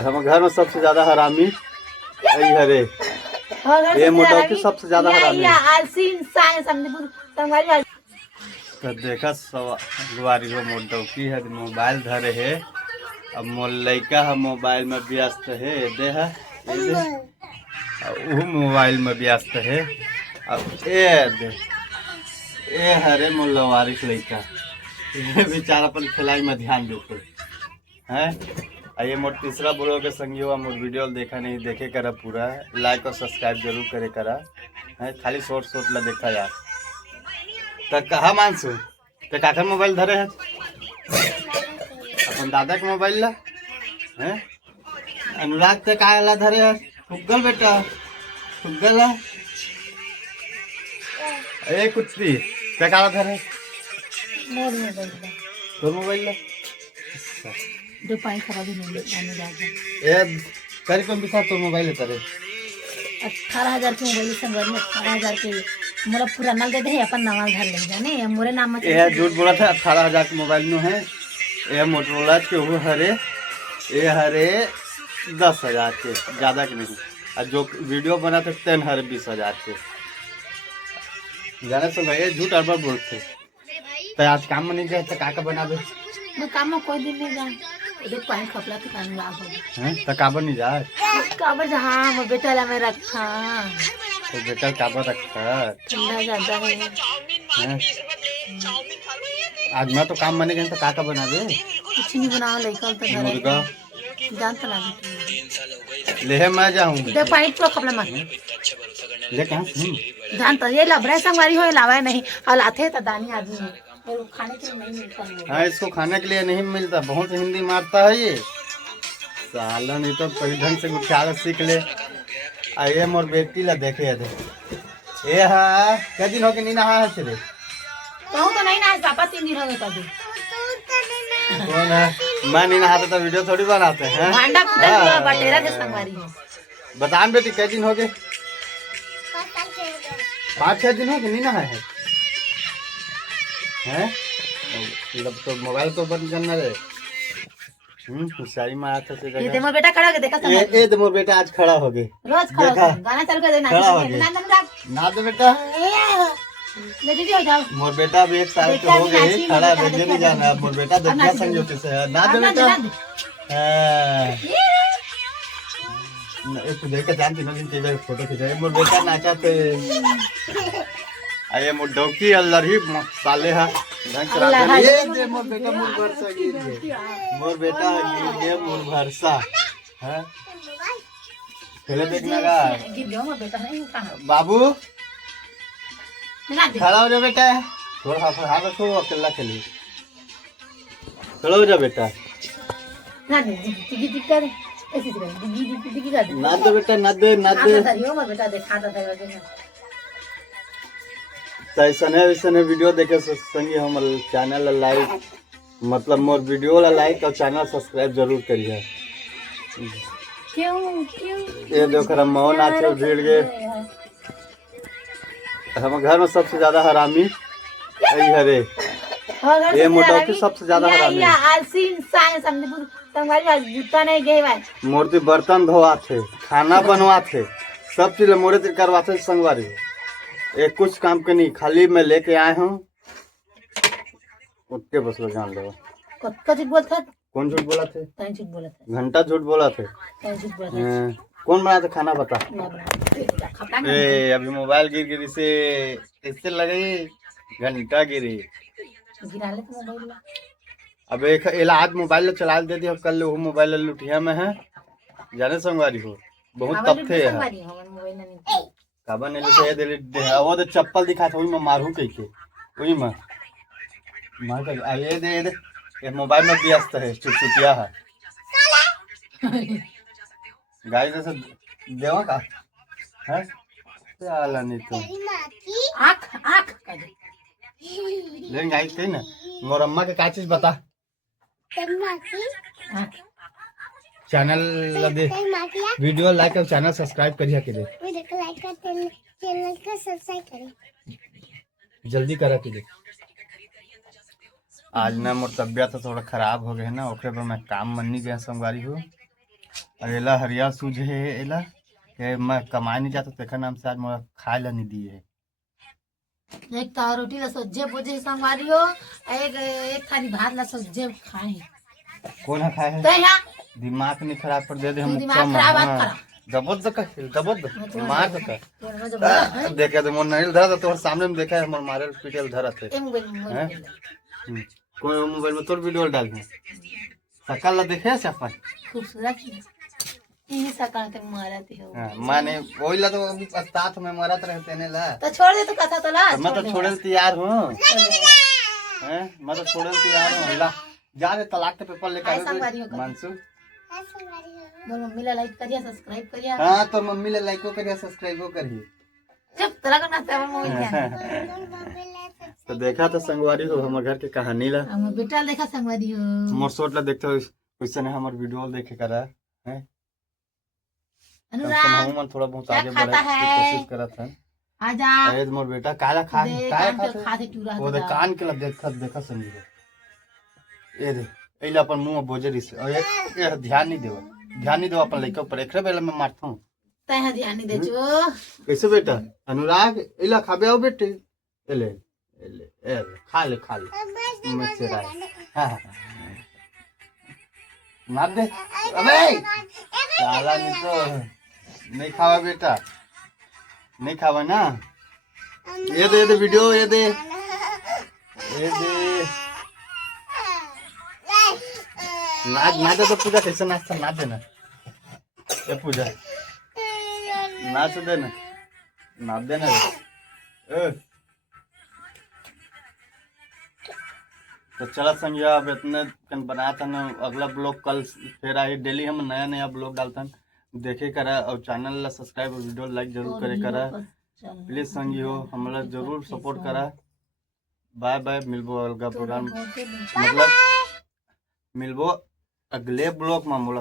हम घर में सबसे ज्यादा हरामी यही हरे। ये मोटौकी सबसे ज्यादा हरामी तो देखा सवारी हो मोटौकी है मोबाइल धरे है। अब मोर लड़का है मोबाइल में व्यस्त है दे है वो मोबाइल में व्यस्त है। अब ए हरे मोर लवारिस लड़का ये बेचारा अपन खिलाई में ध्यान देते हैं। ये मोर तीसरा ब्लॉग के संगियो मोर वीडियो देखा नहीं देखे करा पूरा लाइक और सब्सक्राइब जरूर करे करा है। खाली शॉर्ट ला देखा यार तो कहा मानसू तो काका मोबाइल धरे है अपन दादा के मोबाइल ला है। अनुराग ते का ला धरे है फुग्गल बेटा फुग्गल है ए कुत्ती ते का ला धरे तो मोबाइल ला जो पाई खराबी नहीं अनुराग ए कर कौन दिखा तो मोबाइल तेरे 18,000 के मोबाइल संग में 18,000 के मोला पुराना दे दे अपन नवा घर ले जाने मोरे नाम में ये झूठ बोला था 18,000 के मोबाइल नो है। ये मोटरोला के वो हरे ये हरे 10,000 के ज्यादा के नहीं और जो वीडियो बनाते 20,000 के जाने से भाई झूठ अरबा बोलते तो आज काम में नहीं गए तो काका बनाबे मैं काम में कोई दिन नहीं जा देख पाए खपला तो कान लाभ हो हैं तो काबर नहीं जाए काबर जहां मैं बेटा ला में रखा तो बेटा काबर रखता ठंडा ज्यादा है हैं? आज मैं तो काम में नहीं गए तो काका बनाबे कुछ नहीं बनाओ लइका तो घर मुर्गा जानता ना ले मैं जाऊं दे पानी पूरा खपला मत ले कहां से जानता ये लबरे संगवारी हो लावा नहीं और लाते तो दानी आदमी है और खाने के लिए नहीं मिलता है। हाँ इसको खाने के लिए नहीं मिलता बहुत हिंदी मारता है ये साला नहीं तो सही ढंग से ख्याल सीख ले। आइए मोर बेटी ला देखे थे ये हाँ क्या दिन हो के नहीं नहा है तेरे कहूँ तो नहीं ना पापा 3 दिन हो गए कभी कौन है मैं नहीं नहाता तो वीडियो थोड़ी बनाते हैं भांडा फुटा हुआ बटेरा के संगवारी है बता बेटी क्या दिन हो गए 5-6 दिन हो गए नहीं नहा है हैं तो मोबाइल तो बंद करना रे होशियारी में आया था ये देखो बेटा खड़ा हो के देखा समझ ए तो मोर बेटा आज खड़ा हो गए रोज खड़ा हो के गाना चल के देना ना दे बेटा ले दीजिए हो जाओ मोर बेटा भी 1 साल के हो गए खड़ा देखे नहीं जाना मोर बेटा देखना संजोते से ना दे बेटा एक देख के जानती ना दिन तेरे फोटो खिंचाए मोर बेटा नाचाते आये मोर डौकी अल्लाह ही साले है ढंग करा ये दे मोर बेटा मोर भरसा गिर गए मोर बेटा गिर गए मोर भरसा है खेले देखना का गिर गया मोर बेटा नहीं कहां बाबू ना दे खड़ा हो जा बेटा थोड़ा हाथ रखो अकेला खेली खड़ा हो जा बेटा ना दे दिगी दिगी कर ऐसे दिगी दिगी कर ना दे बेटा ना दे दे मोर बेटा देखा दे ऐसा वीडियो देखे संगे हम चैनल लाइक मतलब मोर वीडियो ला लाइक और चैनल सब्सक्राइब जरूर करिए। क्यों ये देखो रमो नाचे भीड़ गए हम घर में सबसे ज्यादा हरामी यही हरे। ये मोटौकी सबसे ज्यादा हरामी आलसी इंसान समझ संगवारी जूता नहीं गए भाई मूर्ति बर्तन धोआ थे खाना बनवा थे सब चीज मोरे से करवाते संगवारी एक कुछ काम के नहीं खाली मैं लेके आए हूँ उठके बस लो जान लो झूठ बोलता कौन झूठ बोला थे झूठ बोला था घंटा झूठ बोला थे झूठ बोला कौन बनाया था खाना बता था ए अभी मोबाइल गिरी से इससे लगे घंटा गिरी गिरा ले तो मोबाइल अब एक आज मोबाइल चला दे दी कल वो मोबाइल लुटिया में है जाने संगवारी हो बहुत तब थे काबा ने लुटे दे वो तो चप्पल दिखा था वही में मारू कह के वही में मार कर ये दे ये मोबाइल में व्यस्त है चुटचुटिया है गाय जैसे देवा का है चला नहीं तो आँख आँख कर दे लेकिन गाय थे ना मोर अम्मा के क्या चीज बता चैनल दे वीडियो लाइक और चैनल सब्सक्राइब करिए के जल्दी करा के आज ना मोर तबियत थोड़ा खराब हो गया ना ओकरे पर मैं काम मन नहीं गया संगवारी हो एला हरिया सूझे है एला के मैं कमाए नहीं जाता तेखा नाम से आज मोला खाए ला नहीं दिए है। एक ताव रोटी ला सज्जे बोझे संगवारी हो, एक थाली भात ला सज्जे खाए। कौन है खाए है? तो यहाँ दिमाग नहीं खराब कर दे हम दिमाग खराब बात करा। दबोद दबोद मार दे तो जब बोला, देखे तो मोर नहीं धरा तो सामने में देखा है मोर मारे पीटे धरा थे ए मोबाइल कोई मोबाइल में तोर वीडियो डाल दे सकल ला देखे से अपन खूबसूरत यही सकाल तक मारते हो। माने वही ला तो साथ में मरत रहते ने ला तो छोड़ दे, तो कथा तो ला मैं तो छोड़े तैयार हूँ हैं मैं तो छोड़े तैयार हूँ ला जा रे तलाक के पेपर लेकर आ मानसू मोर मम्मी ला लाइक करिया, सब्सक्राइब करिया। हां तो मम्मी ले लाइको करिए सब्सक्राइबो करिए। चुप तला को नाते हमर मोबाइल तो देखा तो संगवारी हो हमर घर के कहानी ला हमर बेटा देखा संगवारी हो मोर शॉट ला देखते हो क्वेश्चन है हमर वीडियो देखे करा है अनुराग मन थोड़ा बहुत क्या आगे बढ़े खाता की है? कोशिश करत है। आजा शायद मोर बेटा काला खा दे काला कान के खाते खाते टूरा वो दे कान के ला देखा संगी ये दे एला अपन मुंह में बोझे रिस ये ध्यान नहीं देवा अपन लइका पर एकरे बेला में मारता हूं तय ध्यान नहीं दे जो कैसे बेटा अनुराग एला खाबे आओ बेटे एले एले एले खा ले मुझसे राय हां मार दे अबे साला नहीं तो नहीं खावा बेटा नहीं खावा ना ये दे वीडियो ये दे ना दे तो पूजा कैसे नाचता ना देना ये पूजा नाच देना ना देना तो चला संजय अब इतने कन बनाया था ना अगला ब्लॉग कल फिर आई डेली हम नया ब्लॉग डालते हैं देखे करा और चैनल ला सब्सक्राइब और वीडियो लाइक जरूर करे करा प्लीज संगी हो हमारा जरूर सपोर्ट करा बाय बाय मिलबो अगला प्रोग्राम मतलब मिलबो अगले ब्लॉग में